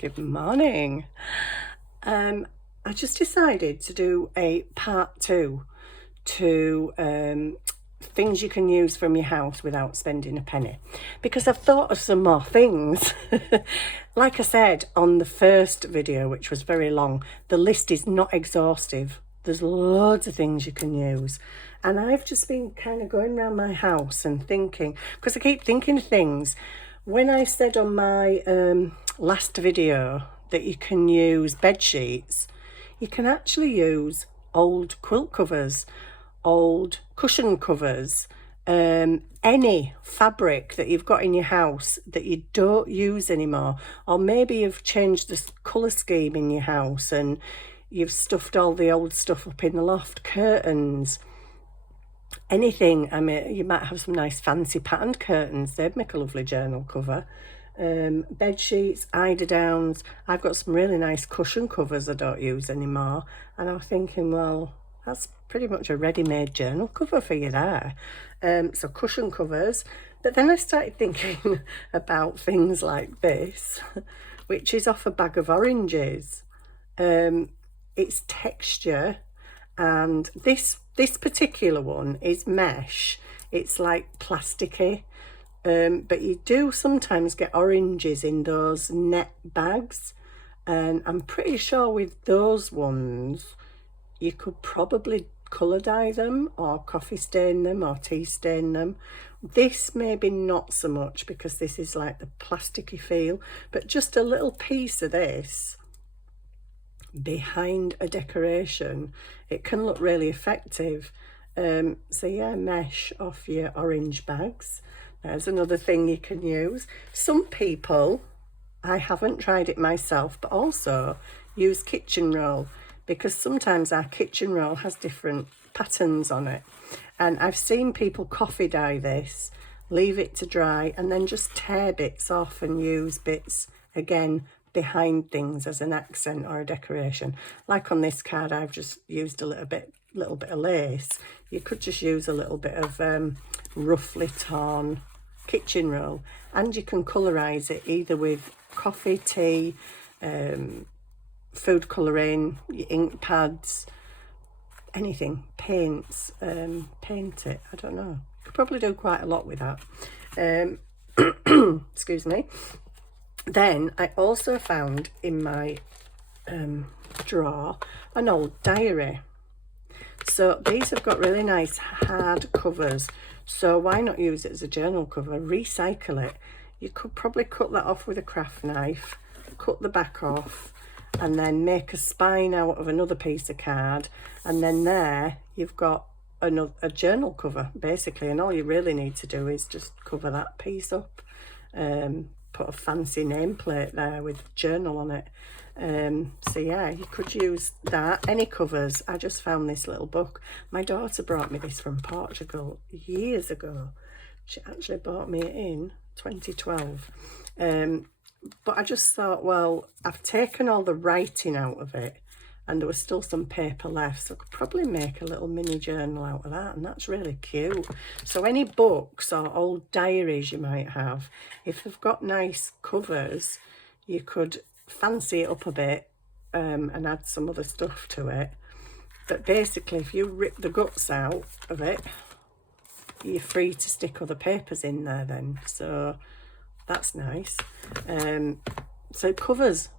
Good morning. I just decided to do a part 2 to things you can use from your house without spending a penny, because I've thought of some more things. Like I said on the first video, which was very long, the list is not exhaustive. There's loads of things you can use, and I've just been kind of going around my house and thinking, because I keep thinking of things. When I said on my last video that you can use bed sheets, you can actually use old quilt covers, old cushion covers, any fabric that you've got in your house that you don't use anymore, or maybe you've changed the colour scheme in your house and you've stuffed all the old stuff up in the loft, curtains, anything. I mean, you might have some nice fancy patterned curtains, they'd make a lovely journal cover. Bed sheets, eider downs. I've got some really nice cushion covers I don't use anymore, and I was thinking, well, that's pretty much a ready-made journal cover for you there. So cushion covers. But then I started thinking about things like this, which is off a bag of oranges. It's texture, and this particular one is mesh. It's like plasticky. But you do sometimes get oranges in those net bags, and I'm pretty sure with those ones you could probably colour dye them or coffee stain them or tea stain them. This maybe not so much, because this is like the plasticky feel, but just a little piece of this behind a decoration, it can look really effective. So yeah, mesh off your orange bags. There's another thing you can use. Some people, I haven't tried it myself, but also use kitchen roll, because sometimes our kitchen roll has different patterns on it. And I've seen people coffee dye this, leave it to dry, and then just tear bits off and use bits again behind things as an accent or a decoration. Like on this card, I've just used a little bit of lace. You could just use a little bit of roughly torn kitchen roll, and you can colorize it either with coffee, tea, food coloring, your ink pads, anything, paints, paint it. I don't know, you could probably do quite a lot with that. Excuse me. Then I also found in my drawer an old diary. So these have got really nice hard covers, so why not use it as a journal cover? Recycle it. You could probably cut that off with a craft knife, cut the back off, and then make a spine out of another piece of card, and then there you've got a journal cover basically, and all you really need to do is just cover that piece up, put a fancy nameplate there with journal on it. So yeah, you could use that. Any covers. I just found this little book. My daughter brought me this from Portugal years ago. She actually bought me it in 2012. But I just thought, well, I've taken all the writing out of it and there was still some paper left, so I could probably make a little mini journal out of that, and that's really cute. So any books or old diaries you might have, if they've got nice covers, you could fancy it up a bit and add some other stuff to it. But basically, if you rip the guts out of it, you're free to stick other papers in there then, so that's nice. So covers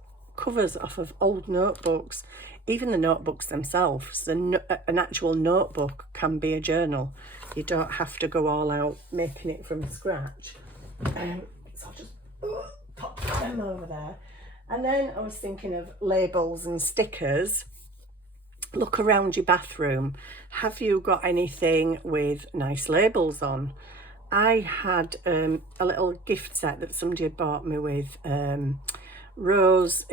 off of old notebooks, even the notebooks themselves. An actual notebook can be a journal. You don't have to go all out making it from scratch. So I'll just pop them over there. And then I was thinking of labels and stickers. Look around your bathroom. Have you got anything with nice labels on? I had a little gift set that somebody had bought me with rose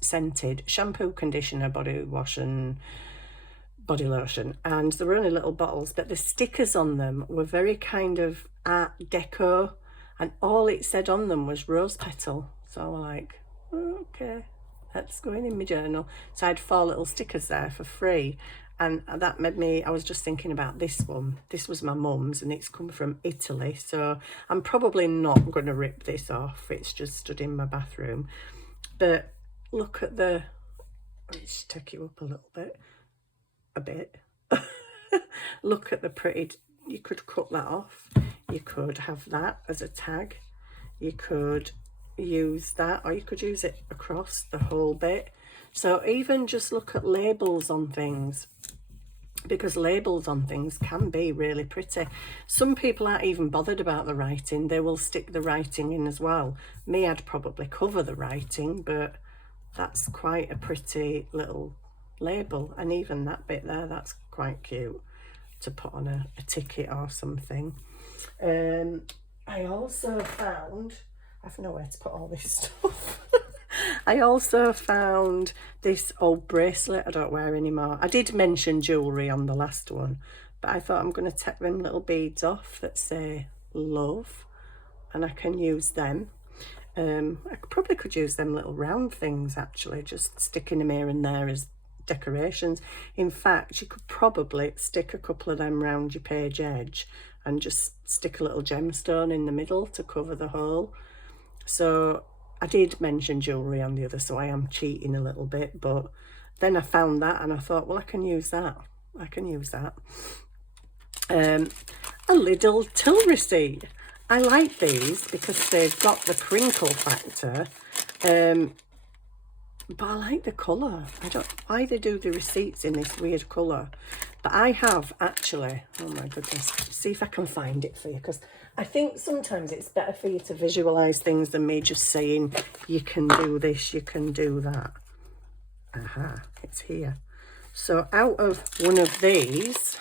scented shampoo, conditioner, body wash and body lotion, and there were only little bottles, but the stickers on them were very kind of art deco, and all it said on them was rose petal. So I was like, okay, that's going in my journal. So I had 4 little stickers there for free, And that made me, I was just thinking about this one. This was my mum's and it's come from Italy. So I'm probably not going to rip this off. It's just stood in my bathroom. But look at the, let's take you up a bit. Look at the pretty, you could cut that off. You could have that as a tag. You could use that, or you could use it across the whole bit. So even just look at labels on things, because labels on things can be really pretty. Some people aren't even bothered about the writing. They will stick the writing in as well. Me, I'd probably cover the writing, but that's quite a pretty little label. And even that bit there, that's quite cute to put on a ticket or something. I also found, I've nowhere to put all this stuff. I also found this old bracelet I don't wear anymore. I did mention jewellery on the last one, but I thought I'm going to take them little beads off that say love, and I can use them. I probably could use them little round things actually, just sticking them here and there as decorations. In fact, you could probably stick a couple of them round your page edge and just stick a little gemstone in the middle to cover the hole. So I did mention jewellery on the other, so I am cheating a little bit, but then I found that and I thought, well, I can use that. I can use that. A little till receipt. I like these because they've got the crinkle factor, but I like the colour. I don't know why they do the receipts in this weird colour. But I have actually, oh my goodness, see if I can find it for you, because I think sometimes it's better for you to visualise things than me just saying, you can do this, you can do that. Aha, it's here. So out of one of these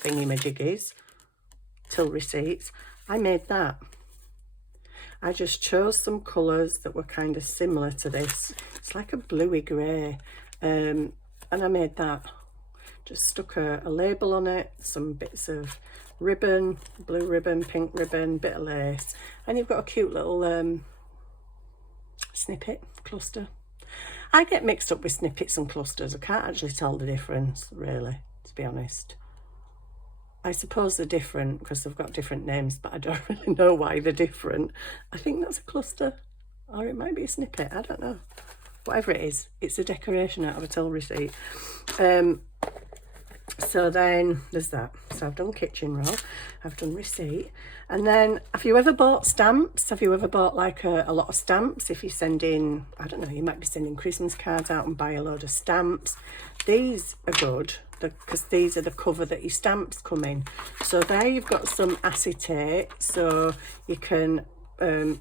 thingy-majiggies, till receipts, I made that. I just chose some colours that were kind of similar to this. It's like a bluey grey, and I made that. Just stuck a label on it, some bits of ribbon, blue ribbon, pink ribbon, bit of lace, and you've got a cute little snippet cluster. I get mixed up with snippets and clusters. I can't actually tell the difference, really, to be honest. I suppose they're different because they've got different names, but I don't really know why they're different. I think that's a cluster, or it might be a snippet, I don't know. Whatever it is, it's a decoration out of a till receipt. So then there's that. So I've done kitchen roll, I've done receipt. And then, have you ever bought stamps? Have you ever bought like a lot of stamps? If you're sending, I don't know, you might be sending Christmas cards out and buy a load of stamps. These are good because these are the cover that your stamps come in. So there you've got some acetate, so you can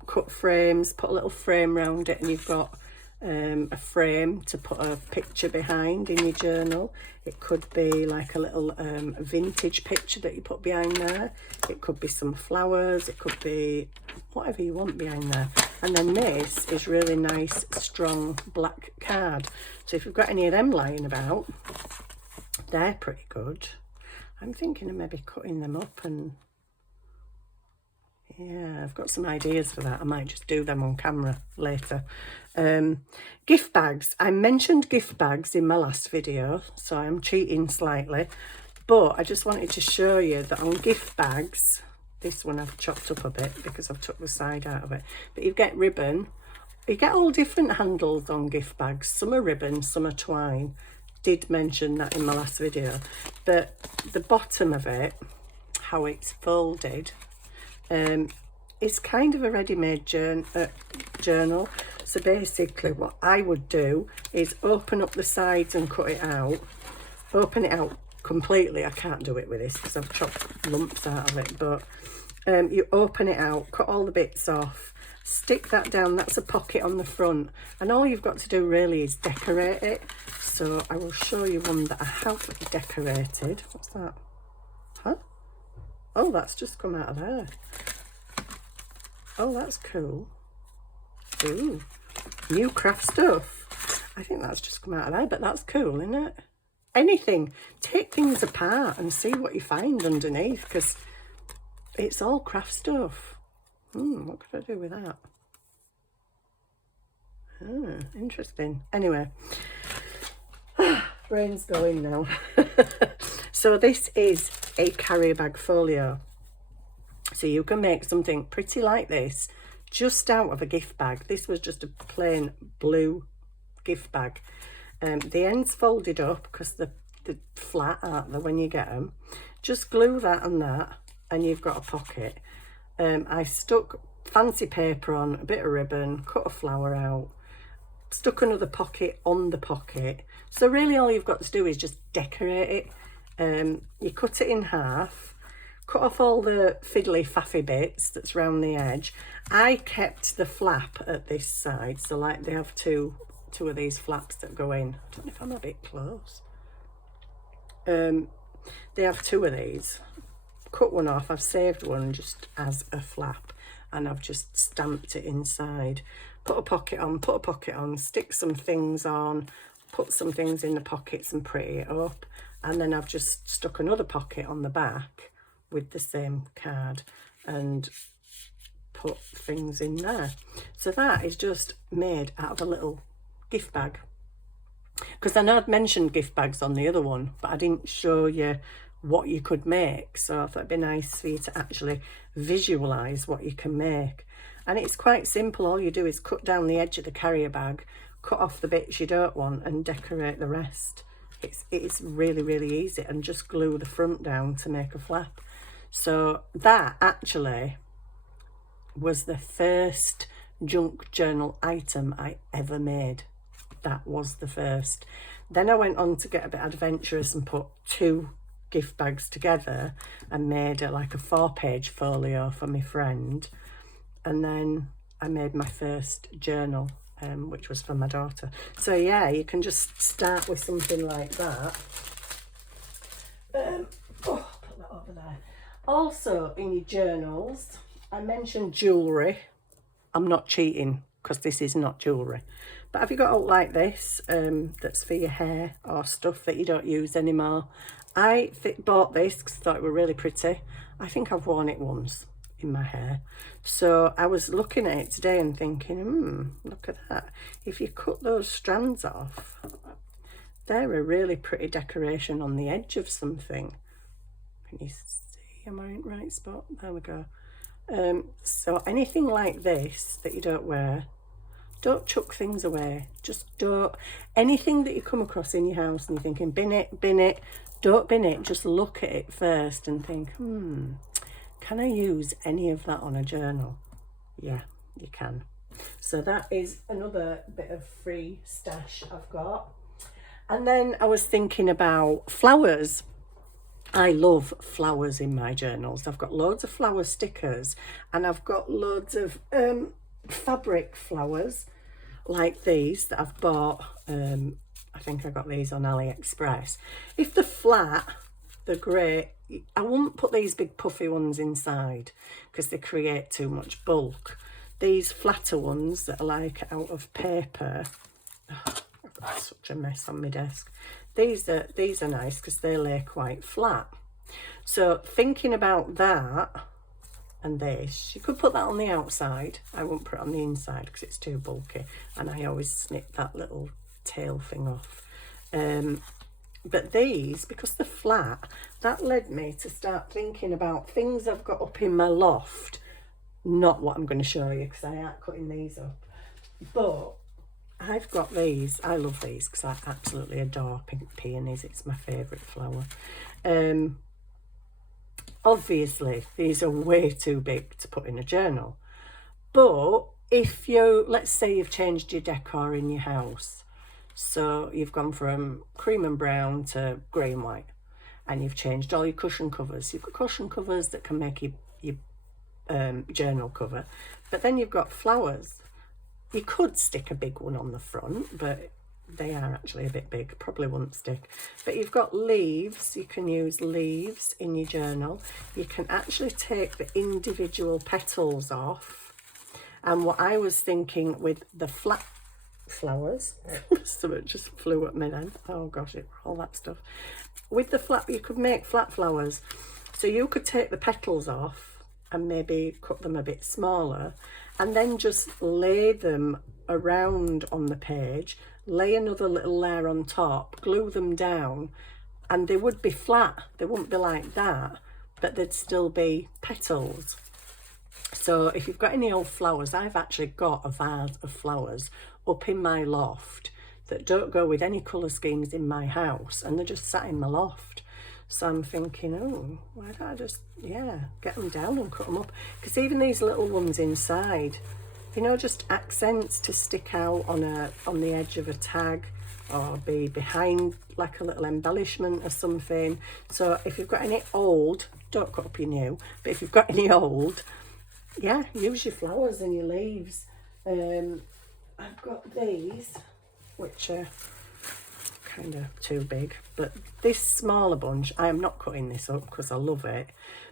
cut frames, put a little frame around it, and you've got a frame to put a picture behind in your journal. It could be like a little vintage picture that you put behind there. It could be some flowers, it could be whatever you want behind there. And then this is really nice strong black card, so if you've got any of them lying about, they're pretty good. I'm thinking of maybe cutting them up, and yeah, I've got some ideas for that. I might just do them on camera later. Gift bags. I mentioned gift bags in my last video, so I'm cheating slightly. But I just wanted to show you that on gift bags, this one I've chopped up a bit because I've took the side out of it. But you get ribbon. You get all different handles on gift bags. Some are ribbon, some are twine. Did mention that in my last video. But the bottom of it, how it's folded, it's kind of a ready-made journal. So basically what I would do is open up the sides and cut it out. Open it out completely. I can't do it with this because I've chopped lumps out of it, but you open it out, cut all the bits off, stick that down. That's a pocket on the front, and all you've got to do really is decorate it. So I will show you one that I have decorated. What's that? Huh? Oh, that's just come out of there. Oh, that's cool. Ooh, new craft stuff. I think that's just come out of there, but that's cool, isn't it? Anything. Take things apart and see what you find underneath, because it's all craft stuff. What could I do with that? Interesting. Anyway, brain's going now. So this is a carrier bag folio. So you can make something pretty like this just out of a gift bag. This was just a plain blue gift bag. The ends folded up because they're flat, aren't they, when you get them. Just glue that and that and you've got a pocket. I stuck fancy paper on, a bit of ribbon, cut a flower out, stuck another pocket on the pocket. So really all you've got to do is just decorate it. You cut it in half, cut off all the fiddly faffy bits that's round the edge. I kept the flap at this side, so like they have two of these flaps that go in. I don't know if I'm a bit close. They have two of these. Cut one off, I've saved one just as a flap, and I've just stamped it inside. Put a pocket on, stick some things on, put some things in the pockets and pretty it up, and then I've just stuck another pocket on the back with the same card and put things in there. So that is just made out of a little gift bag. Because I know I'd mentioned gift bags on the other one, but I didn't show you what you could make, so I thought it'd be nice for you to actually visualize what you can make. And it's quite simple. All you do is cut down the edge of the carrier bag, cut off the bits you don't want and decorate the rest. It's really, really easy, and just glue the front down to make a flap. So that actually was the first junk journal item I ever made. That was the first. Then I went on to get a bit adventurous and put two gift bags together and made like a 4-page folio for my friend. And then I made my first journal, which was for my daughter. So yeah, you can just start with something like that. Put that over there. Also in your journals, I mentioned jewellery. I'm not cheating because this is not jewellery. But have you got out like this that's for your hair or stuff that you don't use anymore? I bought this because I thought it were really pretty. I think I've worn it once in my hair. So I was looking at it today and thinking, look at that. If you cut those strands off, they're a really pretty decoration on the edge of something. Can you see? Am I in the right spot? There we go. So anything like this that you don't wear, don't chuck things away. Just don't. Anything that you come across in your house and you're thinking, bin it. Don't bin it. Just look at it first and think, can I use any of that on a journal? Yeah, you can. So that is another bit of free stash I've got. And then I was thinking about flowers. I love flowers in my journals. I've got loads of flower stickers, and I've got loads of fabric flowers like these that I've bought. I think I got these on AliExpress. If they're flat, they're great. I won't put these big puffy ones inside because they create too much bulk. These flatter ones that are like out of paper, I've got such a mess on my desk. These are nice because they lay quite flat. So thinking about that and this, you could put that on the outside. I won't put it on the inside because it's too bulky, and I always snip that little tail thing off. But these, because they're flat, that led me to start thinking about things I've got up in my loft. Not what I'm going to show you because I aren't cutting these up, but I've got these. I love these because I absolutely adore pink peonies. It's my favourite flower. Obviously these are way too big to put in a journal, but if you, let's say you've changed your decor in your house, so you've gone from cream and brown to grey and white, and you've changed all your cushion covers. You've got cushion covers that can make your journal cover, but then you've got flowers. You could stick a big one on the front, but they are actually a bit big, probably won't stick. But you've got leaves. You can use leaves in your journal. You can actually take the individual petals off. And what I was thinking with the flat flowers, so it just flew at me then. Oh gosh, all that stuff. With the flat, you could make flat flowers. So you could take the petals off and maybe cut them a bit smaller, and then just lay them around on the page, lay another little layer on top, glue them down, and they would be flat, they wouldn't be like that, but they'd still be petals. So if you've got any old flowers, I've actually got a vase of flowers up in my loft that don't go with any colour schemes in my house, and they're just sat in my loft. So I'm thinking, oh, why don't I just, yeah, get them down and cut them up? Because even these little ones inside, you know, just accents to stick out on the edge of a tag, or be behind like a little embellishment or something. So if you've got any old, don't cut up your new, but if you've got any old, yeah, use your flowers and your leaves. I've got these, which are kind of too big, but this smaller bunch, I am not cutting this up because I love it,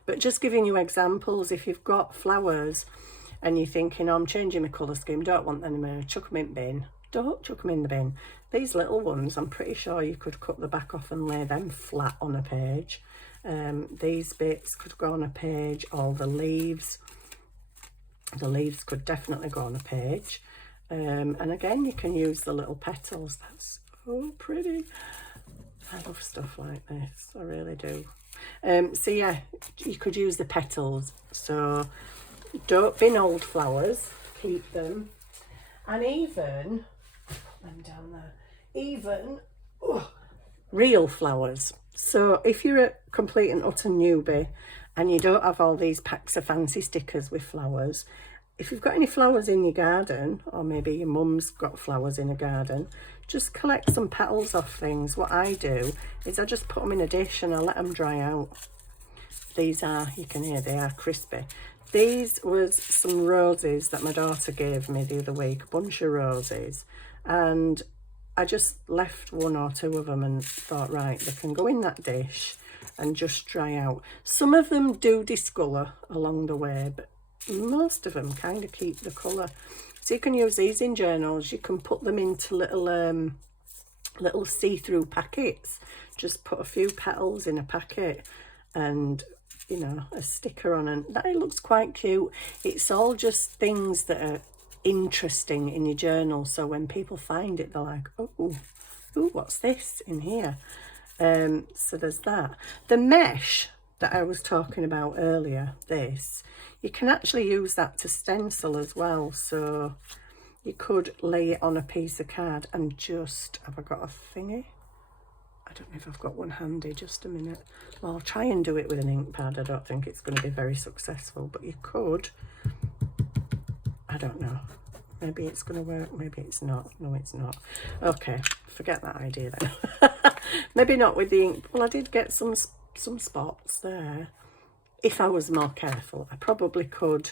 but just giving you examples. If you've got flowers and you're thinking, oh, I'm changing my colour scheme, don't want them anymore, chuck them in the bin. Don't chuck them in the bin. These little ones, I'm pretty sure you could cut the back off and lay them flat on a page. These bits could go on a page, or the leaves could definitely go on a page. And again, you can use the little petals. That's so pretty. I love stuff like this, I really do. So yeah, you could use the petals. So don't bin old flowers, keep them. And even, put them down there, even real flowers. So if you're a complete and utter newbie and you don't have all these packs of fancy stickers with flowers, if you've got any flowers in your garden, or maybe your mum's got flowers in a garden, just collect some petals off things. What I do is I just put them in a dish and I let them dry out. These are, you can hear they are crispy. These was some roses that my daughter gave me the other week, a bunch of roses, and I just left one or two of them and thought, right, they can go in that dish and just dry out. Some of them do discolour along the way, but most of them kind of keep the colour. So you can use these in journals. You can put them into little see-through packets. Just put a few petals in a packet and, you know, a sticker on, and that looks quite cute. It's all just things that are interesting in your journal, so when people find it, they're like, oh, what's this in here? So there's that. The mesh that I was talking about earlier, this, you can actually use that to stencil as well. So you could lay it on a piece of card and just, have I got a thingy? I don't know if I've got one handy, just a minute. Well, I'll try and do it with an ink pad. I don't think it's going to be very successful, but you could, I don't know. Maybe it's going to work, maybe it's not. No, it's not. Okay, forget that idea then. Maybe not with the ink. Well, I did get some spots there. If I was more careful, I probably could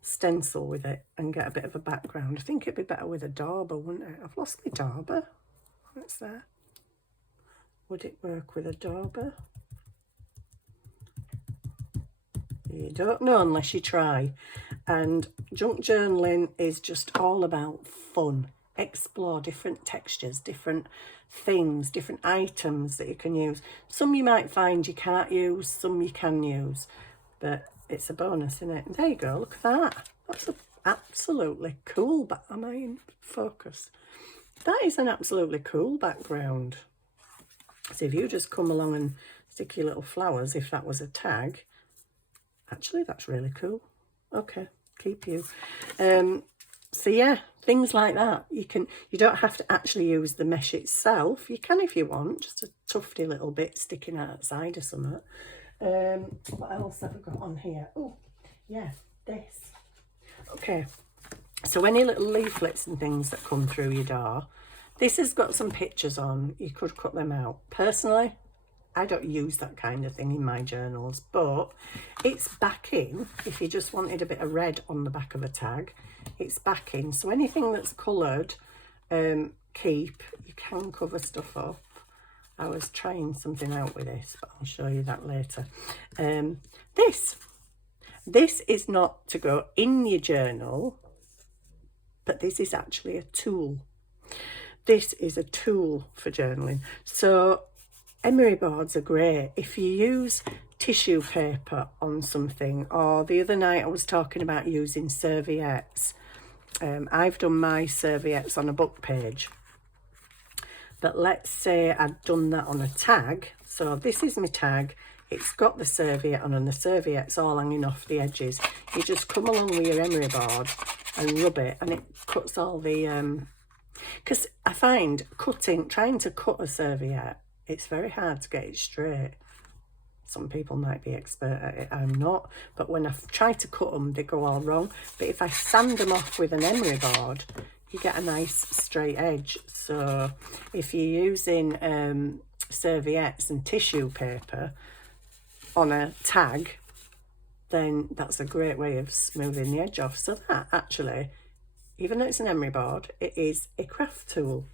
stencil with it and get a bit of a background. I think it'd be better with a dauber, wouldn't it? I've lost my dauber. What's there? Would it work with a dauber? You don't know unless you try. And junk journaling is just all about fun. Explore different textures, different things, different items that you can use. Some you might find you can't use, some you can use, but it's a bonus, isn't it? And there you go, look at that. That's an absolutely cool, am I in focus? That is an absolutely cool background. So if you just come along and stick your little flowers, if that was a tag, actually that's really cool. Okay, keep you. So yeah, things like that. You don't have to actually use the mesh itself. You can if you want, just a tufty little bit sticking outside or something. What else have I got on here? Oh, yeah, this. Okay, so any little leaflets and things that come through your door, this has got some pictures on. You could cut them out. Personally, I don't use that kind of thing in my journals, but it's backing. If you just wanted a bit of red on the back of a tag, it's backing. So anything that's coloured, keep. You can cover stuff up. I was trying something out with this, but I'll show you that later. This is not to go in your journal, but this is actually a tool. This is a tool for journaling. So emery boards are great if you use tissue paper on something, or the other night I was talking about using serviettes. I've done my serviettes on a book page, but let's say I'd done that on a tag, So this is my tag. It's got the serviette on, and the serviette's all hanging off the edges. You just come along with your emery board and rub it, and it cuts all the... Because I find trying to cut a serviette, it's very hard to get it straight. Some people might be expert at it, I'm not. But when I try to cut them, they go all wrong. But if I sand them off with an emery board, you get a nice straight edge. So if you're using serviettes and tissue paper on a tag, then that's a great way of smoothing the edge off. So that actually, even though it's an emery board, it is a craft tool.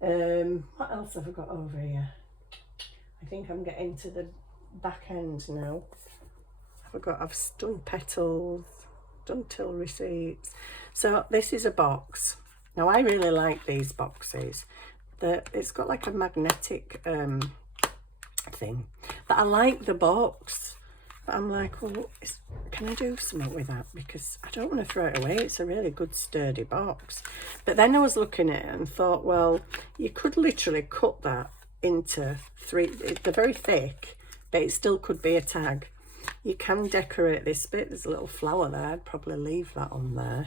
What else have I got over here? I think I'm getting to the back end now. I've done petals, done till receipts. So this is a box. Now I really like these boxes. It's got like a magnetic thing. But I like the box. But I'm like, well, can I do something with that? Because I don't want to throw it away. It's a really good sturdy box. But then I was looking at it and thought, well, you could literally cut that into 3. They're very thick, but it still could be a tag. You can decorate this bit. There's a little flower there. I'd probably leave that on there.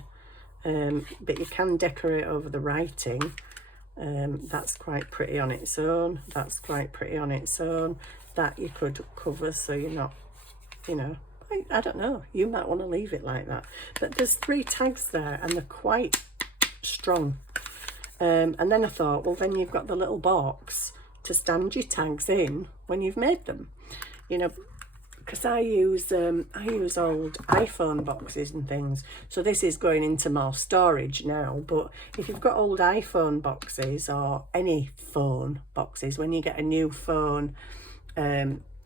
But you can decorate over the writing. That's quite pretty on its own. That's quite pretty on its own. That you could cover so you're not, you know, I don't know. You might want to leave it like that. But there's 3 tags there and they're quite strong. And then I thought, well, then you've got the little box to stand your tags in when you've made them. You know, because I use old iPhone boxes and things. So this is going into more storage now. But if you've got old iPhone boxes or any phone boxes, when you get a new phone,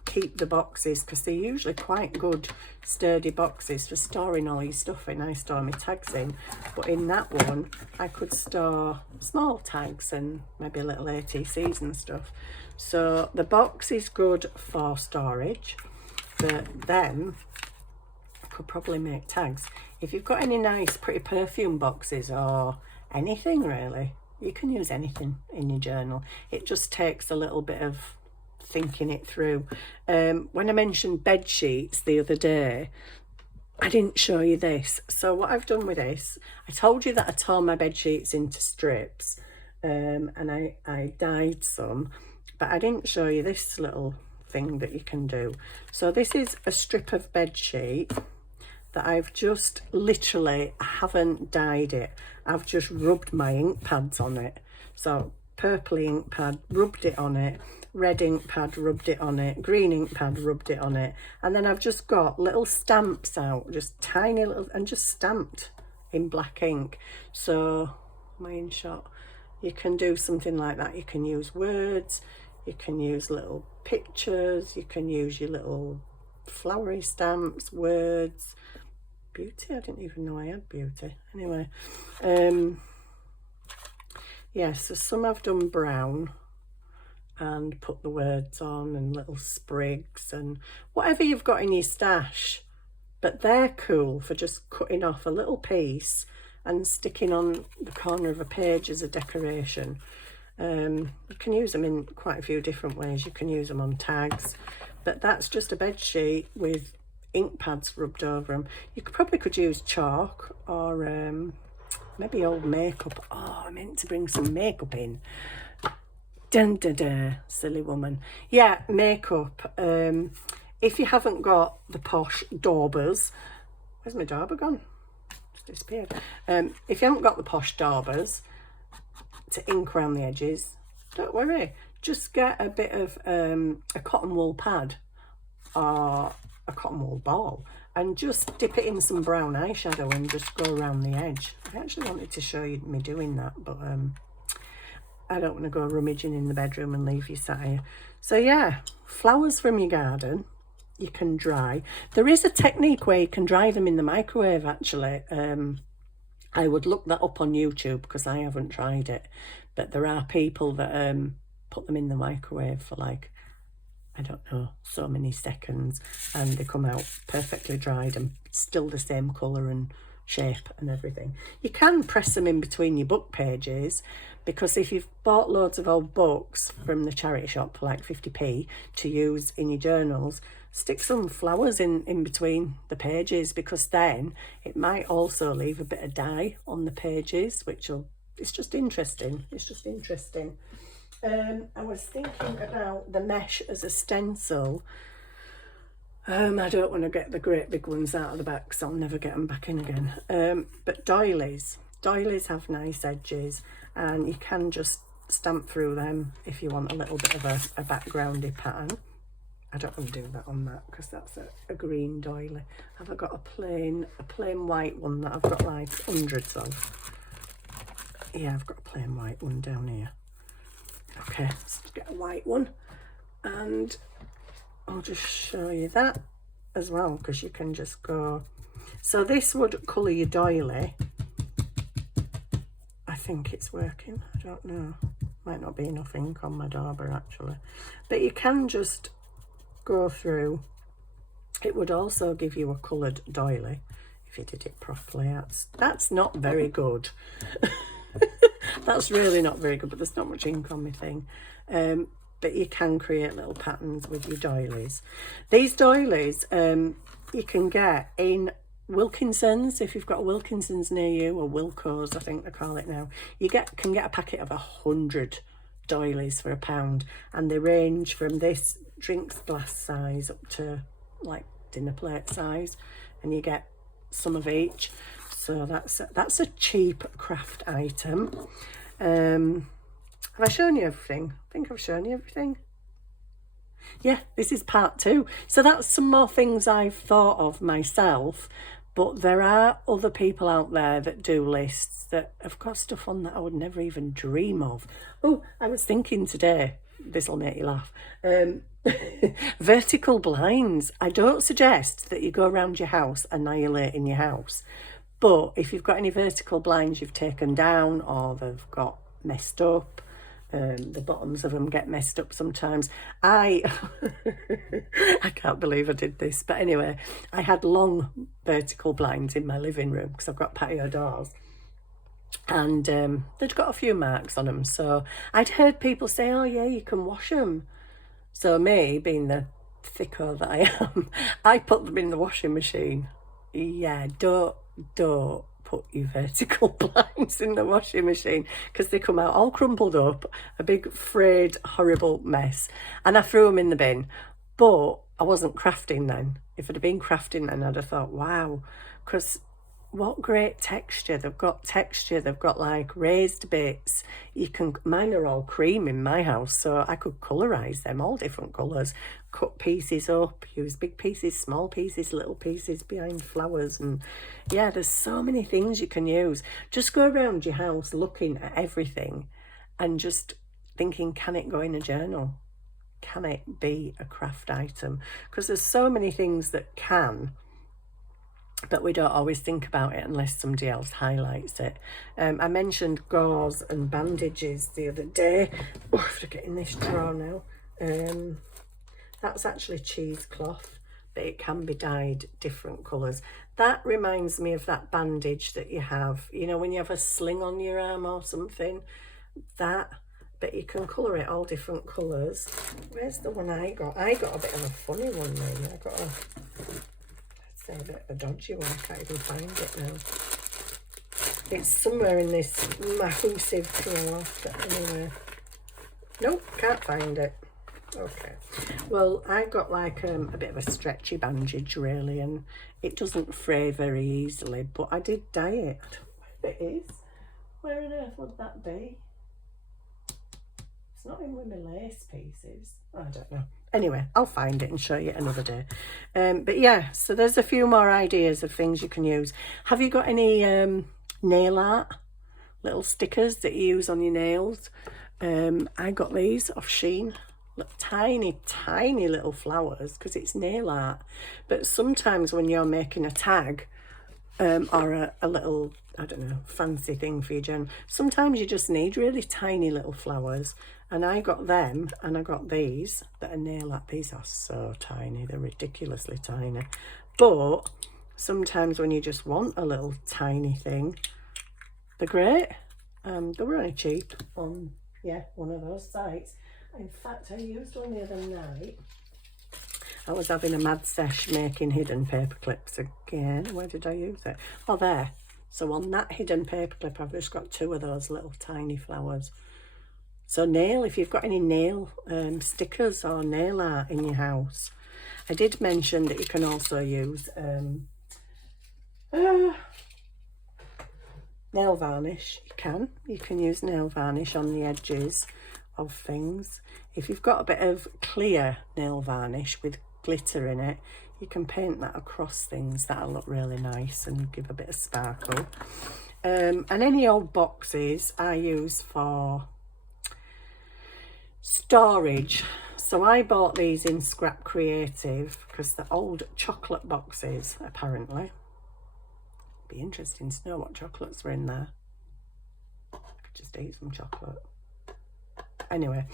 keep the boxes, because they're usually quite good sturdy boxes for storing all your stuff in. I store my tags in, but in that one I could store small tags and maybe little ATCs and stuff. So the box is good for storage, but then I could probably make tags. If you've got any nice pretty perfume boxes or anything really, you can use anything in your journal. It just takes a little bit of thinking it through. When I mentioned bed sheets the other day, I didn't show you this. So what I've done with this, I told you that I tore my bed sheets into strips, and I dyed some, but I didn't show you this little thing that you can do. So this is a strip of bed sheet that I've just literally, I haven't dyed it, I've just rubbed my ink pads on it. So purple ink pad, rubbed it on it, red ink pad, rubbed it on it, green ink pad, rubbed it on it, and then I've just got little stamps out, just tiny little, and just stamped in black ink. So am I in shot? You can do something like that. You can use words, you can use little pictures, you can use your little flowery stamps, words, beauty. I didn't even know I had beauty. Anyway, yeah, so some I've done brown and put the words on and little sprigs and whatever you've got in your stash. But they're cool for just cutting off a little piece and sticking on the corner of a page as a decoration. You can use them in quite a few different ways. You can use them on tags, but that's just a bed sheet with ink pads rubbed over them. You could use chalk or maybe old makeup. Oh, I meant to bring some makeup in. Dun, dun, dun, silly woman. Yeah, makeup. If you haven't got the posh daubers, where's my dauber gone? It's disappeared. If you haven't got the posh daubers to ink around the edges, don't worry. Just get a bit of a cotton wool pad or a cotton wool ball and just dip it in some brown eyeshadow and just go around the edge. I actually wanted to show you me doing that, but I don't want to go rummaging in the bedroom and leave you sat here. So yeah, flowers from your garden, you can dry. There is a technique where you can dry them in the microwave actually. I would look that up on YouTube because I haven't tried it. But there are people that put them in the microwave for like, I don't know, so many seconds, and they come out perfectly dried and still the same colour and shape and everything. You can press them in between your book pages, because if you've bought loads of old books from the charity shop for like 50p to use in your journals, stick some flowers in between the pages, because then it might also leave a bit of dye on the pages, which will, it's just interesting. It's just interesting. I was thinking about the mesh as a stencil. I don't want to get the great big ones out of the back because I'll never get them back in again. But doilies have nice edges, and you can just stamp through them if you want a little bit of a backgroundy pattern. I don't want to do that on that because that's a green doily. Have I got a plain white one that I've got like hundreds of? Yeah, I've got a plain white one down here. Okay, let's get a white one, and I'll just show you that as well, because you can just go. So this would colour your doily. I think it's working. I don't know. Might not be enough ink on my dauber actually, but you can just go through. It would also give you a coloured doily if you did it properly. That's not very good. That's really not very good, but there's not much ink on my thing. But you can create little patterns with your doilies. These doilies you can get in Wilkinson's, if you've got a Wilkinson's near you, or Wilco's I think they call it now. You can get a packet of 100 doilies for £1, and they range from this drinks glass size up to like dinner plate size, and you get some of each. So that's a cheap craft item. Have I shown you everything? I think I've shown you everything. Yeah, this is part 2. So that's some more things I've thought of myself, but there are other people out there that do lists that have got stuff on that I would never even dream of. Oh, I was thinking today, this will make you laugh, vertical blinds. I don't suggest that you go around your house annihilating your house, but if you've got any vertical blinds you've taken down or they've got messed up, the bottoms of them get messed up sometimes. I can't believe I did this, but anyway, I had long vertical blinds in my living room because I've got patio doors, and they'd got a few marks on them. So I'd heard people say, oh yeah, you can wash them. So me, being the thicko that I am, I put them in the washing machine. Yeah, don't put your vertical blinds in the washing machine, because they come out all crumpled up, a big frayed horrible mess, and I threw them in the bin. But I wasn't crafting then. If I'd have been crafting then, I'd have thought, wow, because what great texture. They've got texture, they've got like raised bits. Mine are all cream in my house, so I could colourize them all different colours, cut pieces up, use big pieces, small pieces, little pieces behind flowers. And yeah, there's so many things you can use. Just go around your house looking at everything and just thinking, can it go in a journal? Can it be a craft item? Because there's so many things that can, but we don't always think about it unless somebody else highlights it. I mentioned gauze and bandages the other day. Oh, I have to get in this drawer now. That's actually cheesecloth, but it can be dyed different colours. That reminds me of that bandage that you have, you know, when you have a sling on your arm or something, that, but you can colour it all different colours. Where's the one I got? I got a bit of a funny one then. I got a bit of a dodgy one. I can't even find it now. It's somewhere in this massive drawer, but anyway. Nope, can't find it. Okay, well, I got like a bit of a stretchy bandage really, and it doesn't fray very easily, but I did dye it. I don't know where it is. Where on earth would that be? It's not in with my lace pieces. I don't know. Anyway, I'll find it and show you another day. But yeah, so there's a few more ideas of things you can use. Have you got any nail art, little stickers that you use on your nails? I got these off Shein. Look, tiny little flowers, because it's nail art. But sometimes when you're making a tag or a little, I don't know, fancy thing for your journal, sometimes you just need really tiny little flowers. And I got them, and I got these that are nail art. These are so tiny, they're ridiculously tiny. But sometimes when you just want a little tiny thing, they're great. They were only cheap on, yeah, one of those sites. In fact, I used one the other night. I was having a mad sesh making hidden paper clips again. Where did I use it? Oh, there. So on that hidden paper clip, I've just got 2 of those little tiny flowers. So nail, if you've got any nail stickers or nail art in your house. I did mention that you can also use nail varnish. You can use nail varnish on the edges of things. If you've got a bit of clear nail varnish with glitter in it, you can paint that across things. That'll look really nice and give a bit of sparkle. And any old boxes I use for storage. So I bought these in Scrap Creative because they're old chocolate boxes, apparently. Be interesting to know what chocolates were in there. I could just eat some chocolate. Anyway,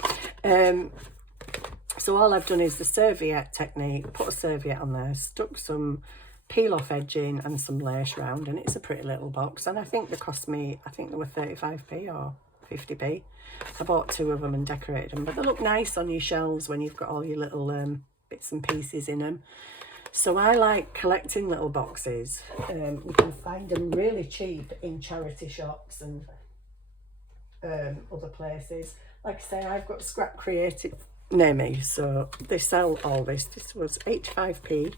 so all I've done is the serviette technique, put a serviette on there, stuck some peel off edging and some lace round, and it's a pretty little box. And I think they cost me, I think they were 35p or 50p. I bought 2 of them and decorated them, but they look nice on your shelves when you've got all your little bits and pieces in them. So I like collecting little boxes. You can find them really cheap in charity shops and other places. Like I say, I've got Scrap Creative near me, so they sell all this. This was 85p.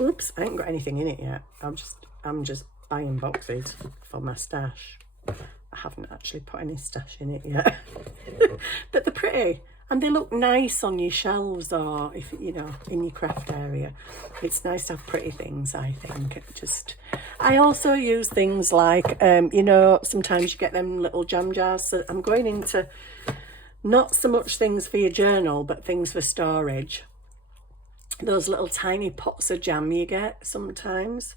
Oops, I ain't got anything in it yet. I'm just buying boxes for my stash. I haven't actually put any stash in it yet. But they're pretty and they look nice on your shelves, or if you know, in your craft area. It's nice to have pretty things, I think. I also use things like you know, sometimes you get them little jam jars. So I'm going into not so much things for your journal, but things for storage. Those little tiny pots of jam you get sometimes,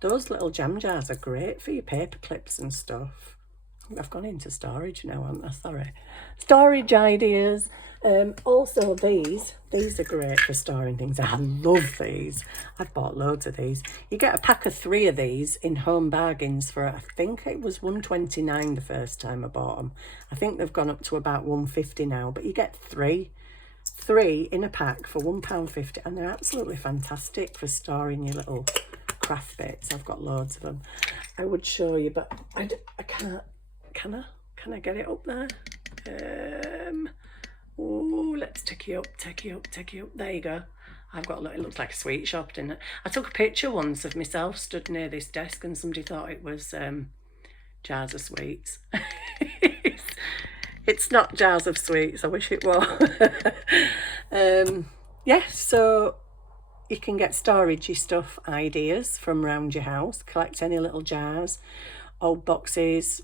those little jam jars are great for your paper clips and stuff. I've gone into storage now, haven't I? Sorry. Storage ideas. Also these are great for storing things. I love these. I've bought loads of these. You get a pack of 3 of these in Home Bargains for, I think it was $1.29 the first time I bought them. I think they've gone up to about $1.50 now, but you get 3 in a pack for £1.50, and they're absolutely fantastic for storing your little craft bits. I've got loads of them. I would show you, but I can't. Can I get it up there? Oh, let's take you up. There you go. I've got a look. It looks like a sweet shop, didn't it? I took a picture once of myself stood near this desk, and somebody thought it was jars of sweets. It's not jars of sweets. I wish it was. Yeah, so you can get storagey stuff ideas from around your house. Collect any little jars, old boxes,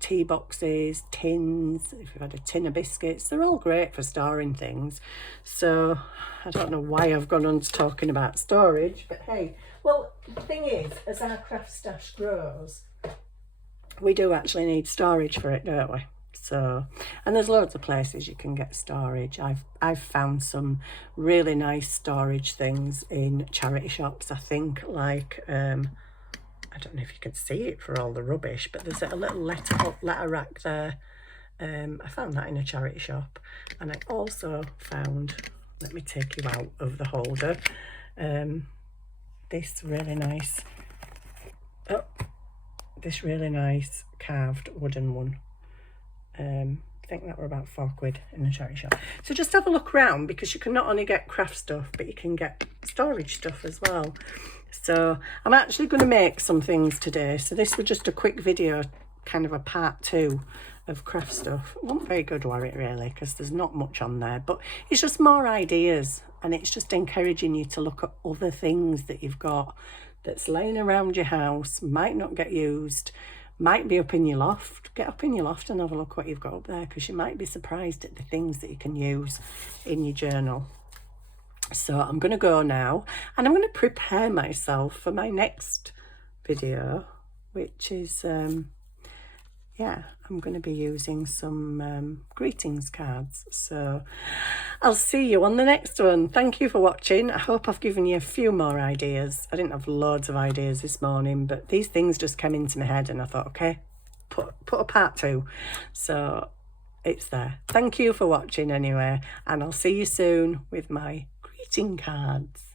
tea boxes, tins. If you've had a tin of biscuits, they're all great for storing things. So I don't know why I've gone on to talking about storage, but hey, well, the thing is, as our craft stash grows, we do actually need storage for it, don't we? So, and there's loads of places you can get storage. I've found some really nice storage things in charity shops. I think, like I don't know if you can see it for all the rubbish, but there's a little letter rack there. I found that in a charity shop. And I also found, let me take you out of the holder, this really nice carved wooden one. I think that were about £4 in a charity shop. So just have a look around, because you can not only get craft stuff, but you can get storage stuff as well. So I'm actually going to make some things today. So this was just a quick video, kind of a part 2 of craft stuff. It wasn't very good, were it, really, because there's not much on there, but it's just more ideas, and it's just encouraging you to look at other things that you've got that's laying around your house, might not get used, might be up in your loft. Get up in your loft and have a look what you've got up there, because you might be surprised at the things that you can use in your journal. So I'm going to go now, and I'm going to prepare myself for my next video, which is yeah, I'm going to be using some greetings cards. So I'll see you on the next one. Thank you for watching. I hope I've given you a few more ideas. I didn't have loads of ideas this morning, but these things just came into my head and I thought, okay, put a part 2. So it's there. Thank you for watching anyway, and I'll see you soon with my greeting cards.